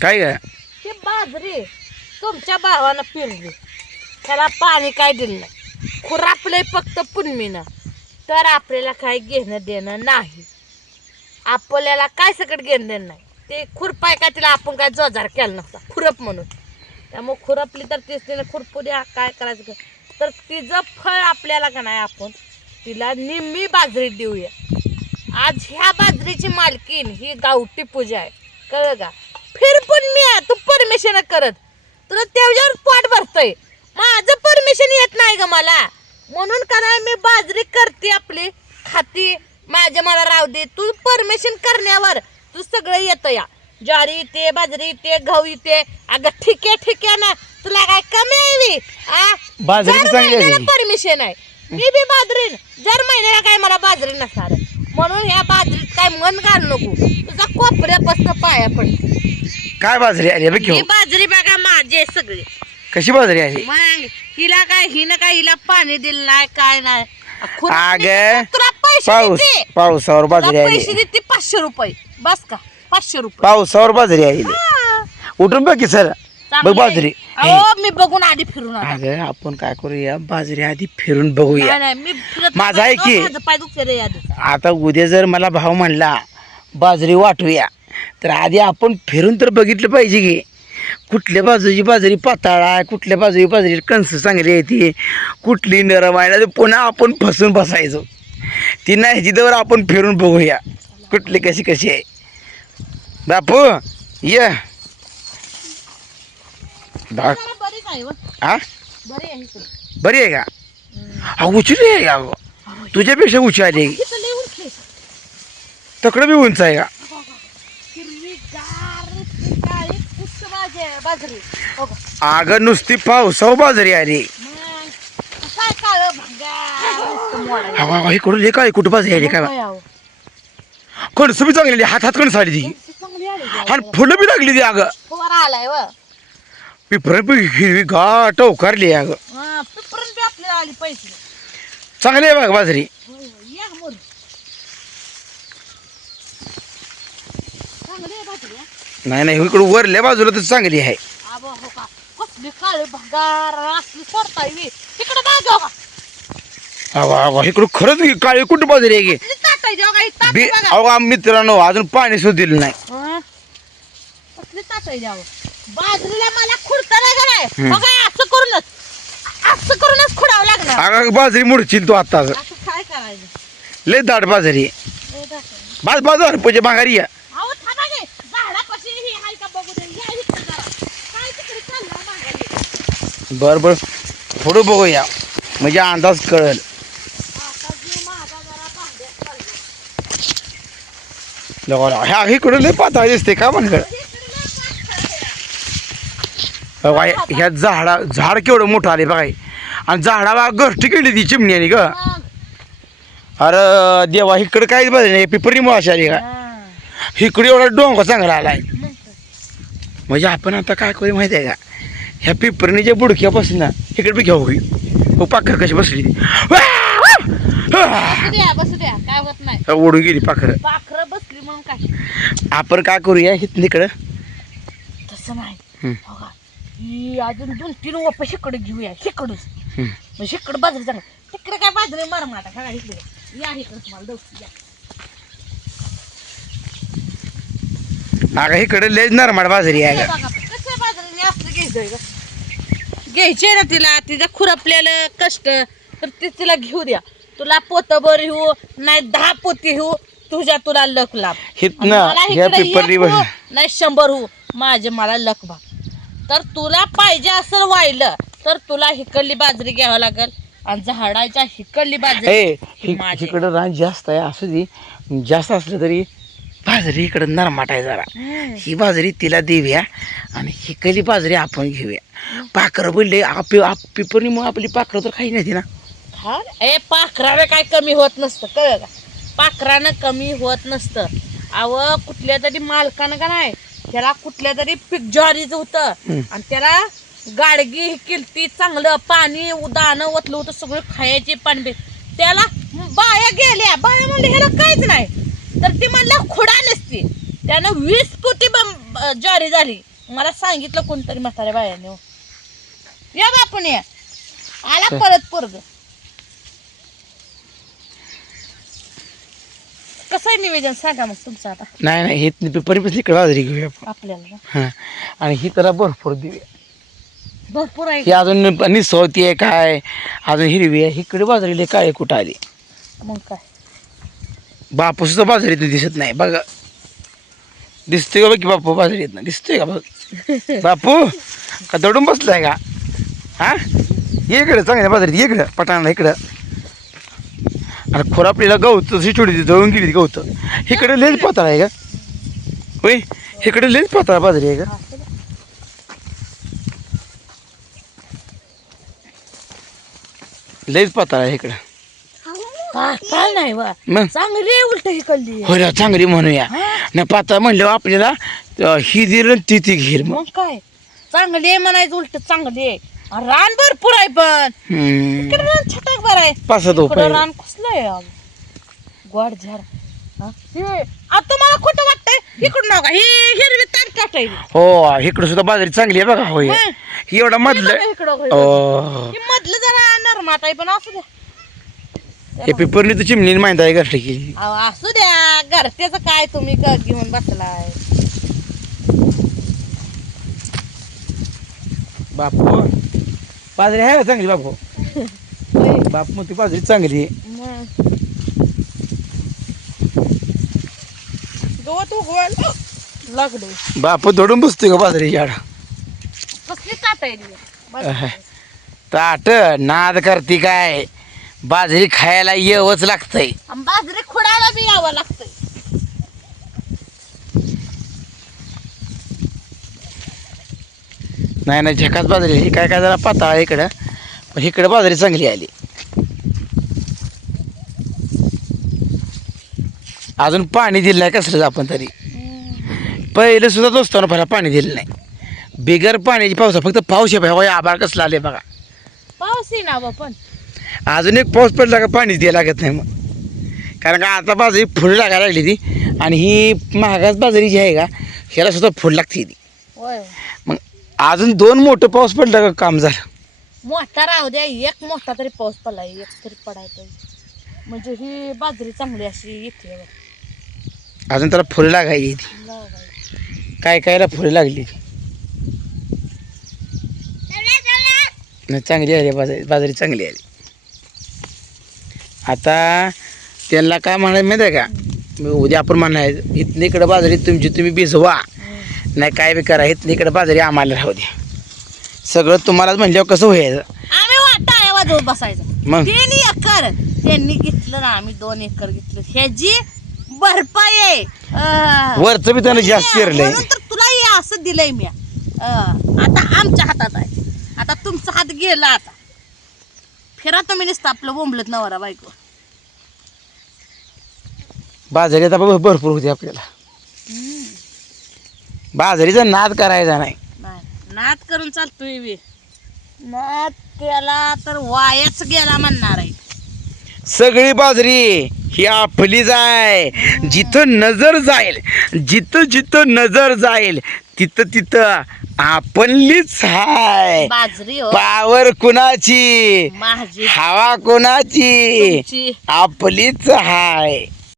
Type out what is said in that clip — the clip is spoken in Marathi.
काय काय ही बाजरी तुमच्या भावानं पिरली. त्याला पाणी काय दिलं नाही. खुरापले फक्त पुनमीनं. तर आपल्याला काही घेणं देणं नाही. आपल्याला काय सकट घेणं देणं नाही. ते खुरपाय का तिला आपण काय जोजार केला नव्हता. खुरप म्हणून. त्यामुळे खुरपली तर तीच तिने खुरपू द्या. काय करायचं का तर तिचं फळ आपल्याला का नाही आपण तिला निम्मी बाजरी देऊया. आज ह्या बाजरीची मालकीन ही गावठी पूजा आहे. कळलं का? फिर पण मी तू परमिशन करत. तुला त्याच्यावर पोट भरतय. माझं परमिशन येत नाही ग मला. म्हणून का नाही मी बाजरी करते आपली खाती माझ्या मला राहू दे. तू परमिशन करण्यावर तू सगळं येतं या. ज्वारी येते बाजरी येते गहू येते अगं ठीक आहे ठीक आहे ना. तुला काय कमी आ? बाजरी चांगली. परमिशन आहे. मी बी बाजरीन जर महिन्याला काय मला बाजरी नसणार. म्हणून ह्या बाजरीत काय मन घाल नको. तुझा कोपऱ्यापासून पाया पडते. काय बाजरी आली? बघ ही बाजरी बघा माझे सगळे. कशी बाजरी आली? मग हिला काय हिनं काय हिला पाणी दिलं नाही काय नाही. अगं, पैसे पाऊस पावसावर बाजरी तुला आली. पैसे देते पाचशे रुपये. बस का पाचशे रुपये. पावसावर बाजरी आली. उठून बघ की सर. बघ बाजरी. अहो मी बघून आधी फिरून आलो. अगं आपण काय करूया? बाजरी आधी फिरून बघूया. नाही नाही मी फिरत माझा आहे की? माझं पाय दुखते रे आधी. आता उद्या जर मला भाव म्हणला बाजरी वाटूया. तर आधी आपण फिरून तर बघितलं पाहिजे की कुठल्या बाजूची बाजरी पाताळ आहे कुठल्या बाजूची बाजरी कणस चांगली आहे ती कुठली नरम आहे ना ते पुन्हा आपण फसून बसायचो. ती नाही जिथवर आपण फिरून बघूया कुठली कशी कशी आहे. बापू ये. व हा. बरी आहे का? हा उचली आहे का? तुझ्यापेक्षा आली उंच आहे. तकडं बी उंच आहे का हिरवीगार नुसती काळी कुस्स भाजी आहे, बाजरी. हो? अगं नुसती पावसावर बाजरी आली. मग काय काळं भंगार? नुसतं मोडायचं. हवा हवा इकडून ले काय कुठं बाजरी आली काय काय? कणस बी चांगली आली, हात हात कणस आली ती. चांगली आली आणि फुलं बी लागली ती अगं फवारा आलाय व. पिपर बी हिरवी गाठ उकारली अगं हा, पिपरून बी आपल्याला आली पैसे. चांगली आहे बघ बाजरी होय, होय, या मोर चांगली आहे बाजरी हा. नाही नाही इकडं वरल्या बाजूला तर चांगली आहे. आबा हो का? कसली काळी भंगार असली सोडताय मी. इकडे बाजू का? अगं अगं इकडं खरंच काळी कुठं बाजरी आहे की? बी अहो मित्रांनो अजून पाणी सुद्धा दिलं नाही? कसली ताटायची अहो बाजरीला मला खुडता नाही का नाही. बघा असं करूनच असं करूनच खुडावं लागणार. अगं बाजरी मुडशील तू आता असं काय करायचं? लय दाट बाजरी आहे. दाखव. बाज बाजार पूजा माघारी या अहो थांबा गे झाडापाशी ही हाय का बघू दे या इकडे जरा काय तिकडे चाललं माघारी बर बर. थोडं बघूया. म्हणजे अंदाज कळल. ह्या इकडं लय पातळ दिसते का म्हणकड ह्या झाडा झाड केवढं मोठं आले बघाय आणि झाडाला घरटी केली ती चिमण्याने ग. अरे देवा इकडं काहीच बघ नाही. पिपरी मुळाशी आली का? इकडे एवढा डोंगर चांगला आलाय. म्हणजे आपण आता काय करू माहिती आहे का? ह्या पिपरणीच्या बुडक्यापासून ना इकडे बी घेऊ हो पाखर कशी बसली? ती. बसू द्या बसू द्या काय होत नाही. ओढून गेली पाखर. पाखरं बसली म्हणून काय आपण काय करूया इथं इकडं? तसं नाही. अजून दोन तीन वप शिकड घेऊया शिकडूच. शिकड बाजरी चांगलं तिकडे काय बाजरी मार माटा का इकडे. या इकडे तुम्हाला दौस या. अगं इकडे लय नरमाड बाजरी आहे. घ्यायचे ना तिला तिचं खुरपलेलं कष्ट तर ते तिला घेऊ द्या. तुला पोतभर घेऊ नाही दहा पोती घेऊ तुझ्या तुला लक लाभ. मला इकडे हो, नाही शंभर हो माझे मला लक भाग. तर तुला पाहिजे असं वाहिलं तर तुला हिकडली बाजरी घ्यावं लागेल. आणि झाडाच्या हिकडली बाजरी ए माझी. इकडं रान जास्त आहे असं दे. जास्त असलं तरी बाजरी इकडं नरमाट आहे जरा. ही बाजरी तिला देऊया आणि हिकली बाजरी आपण घेऊया. पाखरं बोलले आप मग आपली पाखरं तर काही नाही ना. हा? ए पाखरानं काय कमी होत नसतं कळलं का? पाखरानं कमी होत नसतं. अव कुठल्या तरी मालकानं का नाही त्याला कुठल्या तरी पीक ज्वारीचं होतं. आणि त्याला गाडगी किलती चांगलं पाणी दाणं ओतलं होतं सगळं खायचे पाणी त्याला बाया गेल्या. बाया म्हणले ह्याला काहीच नाही. तर ती म्हणलं खुडा नसते. त्यानं वीस पोती बं- ब- ज्वारी झाली. मला सांगितलं कोणतरी म्हाताऱ्या बायाने. हो. या बापून या आला परत पोरग. कसं आहे निवेदन? सांगा मग तुमचं आता. नाही नाही हे पेपरपासून इकडे बाजरी घेऊया. आपण आपल्याला. ना. हां. आणि ही त्याला भरपूर देऊया भरपूर आहे. ही अजून निसवती आहे काय? अजून हिरवी आहे. इकडे बाजरीले काय कुठं आली? मग काय? बापू सुद्धा बाजारीत दिसत नाही बघा. दिसतोय का बघ की बापू बाजारीत ना दिसतोय का बघ? बापू का दडून बसलाय का? हा? इकडं चांगल्या बाजारीत ये इकडं पटाणला इकडं. आणि खोरापलीला गवत तशी छोटी जळून गेली गवत. इकडे लेच पाताळ आहे का? होय इकडे लेच पाताळ बाजरी आहे का. लेच पाताळ आहे इकडं. हा, काय नाही बा मग चांगली उलट ही कल्ली. होय ना, चांगली म्हणूया. ना पाताळ म्हणल्यावर आपल्याला अं, ही आणि ती ती घेर मग. मग काय? चांगली आहे म्हणायचं उलट चांगली आहे. रान भरपूर आहे पण. हम्म. इकडे रान छटाक बरं आहे. इकडं रुपये रान कसलं आहे? गोड झाड. हा? हे, आता तुम्हाला खोटं वाटतंय? इकडून नका. ही हिरवी ताट टाकायची हो इकडं सुद्धा बाजरी चांगली आहे बघा होय. हं. ही एवढा मधलं इकडं अं, हे मधलं जरा नरमाट आहे पण असू द्या. हे पेपरनी तर चिमणी माहीत आहे घरटी की. अहो, असू द्या घरच्याचं काय तुम्ही ग- घेऊन बसलाय? बापू बाजरी आहे का चांगली बापू? बापू मग ती बाजरी चांगली. आहे मग. गवत उगवायला लागले बापू धडून बसतोय का बाजरी झाड कसली ताट आहे ती? बस. ताट नाद करते काय? बाजरी खायला येवच लागतंय. आणि बाजरी खुडायला बी यावं लागतंय. नाही नाही झकाच बाजरी. ही काय काय जरा पाताळ आहे इकडं. पण इकडं बाजरी चांगली आली. अजून पाणी दिलं नाही कसलं आपण तरी. पहिलं सुद्धा दोस्तानं पहिला पाणी दिलं नाही. बिगर पाण्याची पावसा फक्त पाऊस आहे भाई आभाळ कसला आले बघा. पाऊस आहे ना बा पण. अजून एक पाऊस पडला का पाणी द्यायला लागत नाही मग. कारण का आता बाजरी फुलं लागायला लागली ती. आणि ही महागाच बाजरी जी आहे का ह्याला सुद्धा फुल लागते ती. मग अजून दोन मोठं पाऊस पडला का काम झालं? मोठा राहू द्या एक मोठा तरी पाऊस पडलाय एक तरी पडाय पाहिजे. म्हणजे ही बाजरी चांगली अशी येते. अजून त्याला फुलं लागायची ती. काय कायला फुलं लागली? चांगली आली बाजरी बाजरी चांगली आली. आता त्यांना काय म्हणायचं माहिती आहे का? मी उद्या आपण म्हणायचं इथनं इकडं बाजरी तुमची तुम्ही भिजवा. नाही काय बी करा इथनं इकडं बाजरी आम्हाला राहू द्या. सगळं तुम्हालाच म्हणल्यावर कसं व्हायचं? आम्ही बसायचं. मग? तीन एकर त्यांनी घेतलं ना आम्ही दोन एकर घेतलं. ह्याची भरपाई आहे. वरचं बी त्यानं जास्त पेरलंय म्हणून तर तुला हे असं दिलंय मी आता आमच्या हातात आहे. आता तुमचा हात गेला आता. फिरा तुम्ही नुसतं आपलं बोंबलत नवरा बायको. बाजरी आता भर- भरपूर होती आपल्याला. बाजरीचा नाद करायचा नाही. नाही नाद करून चालतोय बी. नाद केला तर वायाच गेला म्हणणार आहे. सगळी बाजरी ही आपलीच आहे. जिथं नजर जाईल जिथं जिथं नजर जाईल तिथं तिथं आपलीच हाय. बाजरी हो. पावर कुणाची? माझी. हवा कुणाची? तुमची. आपलीच हाय.